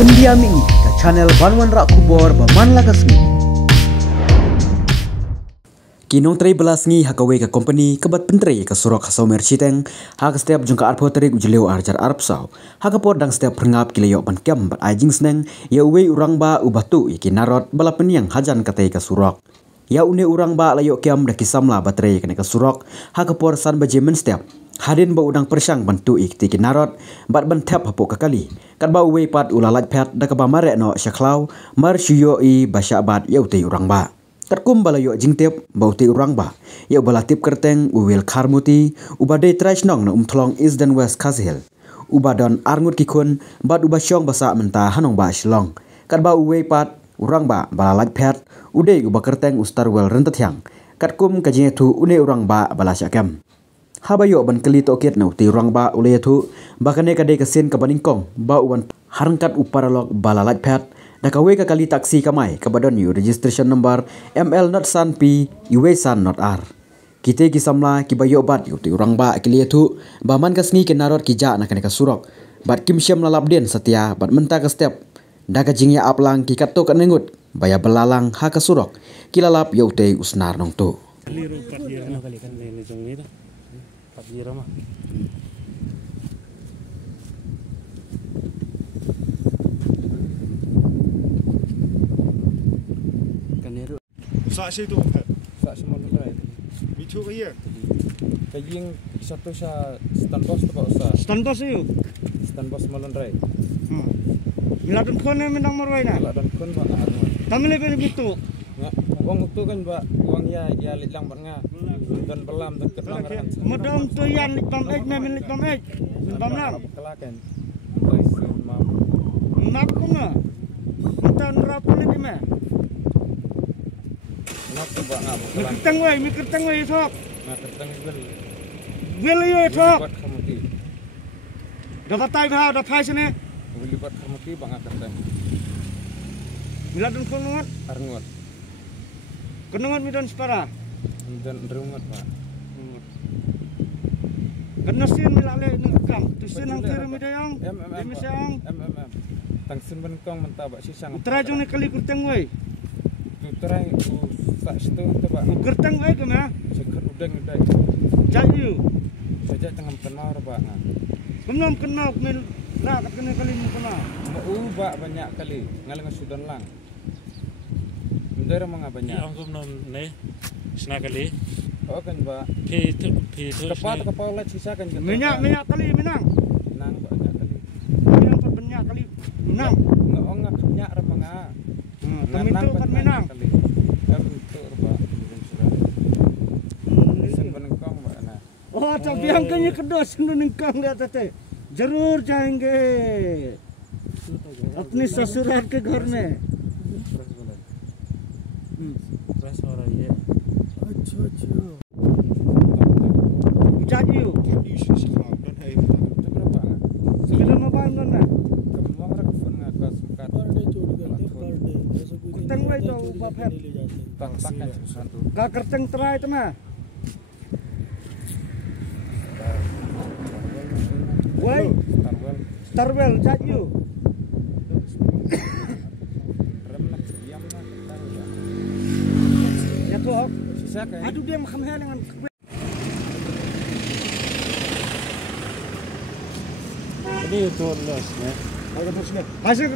India Mingi ke channel Banwan Rak Kubor Baman Lagasni. Kinong tray belas ngi hakawe ke company kebat pentre ke surok hasau merciteng hak setiap jungka arpo terik ujleu arjar arpsau hak por dang setiap pengap kileyok ban kem bat ajing sneng ya uwe urang ba ubatu iki narot bala peniang hajan katei ke surok ya une urang ba layok kem da kisamla baterai kene ke surok hak por san baje men setiap hadin ba udang persang bantu ik tiki narot bat ban tap hapok kekali kat ba uwe pat ulalat pet da ka ba mare no syaklau mar syuyo i basyabat ya utei urang ba terkum balayo jingtep bauti urang ba ya balatip kerteng uwil karmuti ubade trashnong na umthlong east dan west khazhil ubadon arngut kikun bad ubasyong basa menta hanong ba shilong kat ba uwe pat urang ba balalat pet ude uba kerteng ustarwel rentethyang katkum kajingethu une urang ba balasyakam habayo ban kali tokit na uti urang ba uletu bakane kade kasin kabaningkong ba uban harangkat uparalok balalat pet Dakawe ka kali taksi kamai kabadon yu registration number ML not san P iwe san not R. Kite kisamla kibayo bat yu ti urang ba kilietu baman kasngi kenarot kija na kaneka surok. Bat kim syam lalapden setia bat menta ka step. Daka jingya aplang ki kato kanengut baya belalang ha ka surok. Kilalap yu te usnar nong tu. Sak situ. Sak semua lerai. Bicu ke ya? Kajing satu sa standbos tu sa. Standbos itu. Standbos malandrai. Miladun kone minang marwai na. Miladun kon ba anu. Kami lebih bitu. Nga, wong tu kan ba wong ya litlang bar nga. Dan belam dan ketlang kan. Madam tu yan litam ek na min litam ek. Litam na. Kelaken. Baisin mam. Nak ko nga. Kita nerapulit ni me. Nak ba nga. Mikirtang wai sok. Nga kertang bel. Bel yo sok. Buat kamuti. Dapat tai ba dapat sini. Beli buat kamuti ba nga kertang. Miladun konongat. Arngot. Konongat midan separa. Dan derungot ba. Kenasin milale nengkam. Tusin ang kiri midayang. Misyang. Tangsin benkong mentaba sisang. Terajung ni kali kurtang wai. Terai sak situ tu ba. Kurtang wai ke ma? Sekat udang udai. Jayu. Sejak tengah kenal ba nga. Belum kenal mil lah kat kena kali ni kenal. Mau ba banyak kali ngalang sudan lang. Mendera mga banyak. Ang kumnom ne snakali. Oh kan ba. Pi tu. Tepat kepala sisa kan. Minyak kali minang. Nang banyak kali. Minang banyak kali minang. Ngak banyak ra mga. Kami tu kan minang. Kami tu ba. Sen benengkong ba na. Oh, tapi yang kanya kedua sendu nengkang lihat tete. जरूर जाएंगे अपनी ससुराल के घर में जागियो sebelum makan kan kerteng wai tu bapet ka kerteng terai tu mah wai starwell jagiyo ya tu aduh dia makan hal dengan Ini itu los ne. masih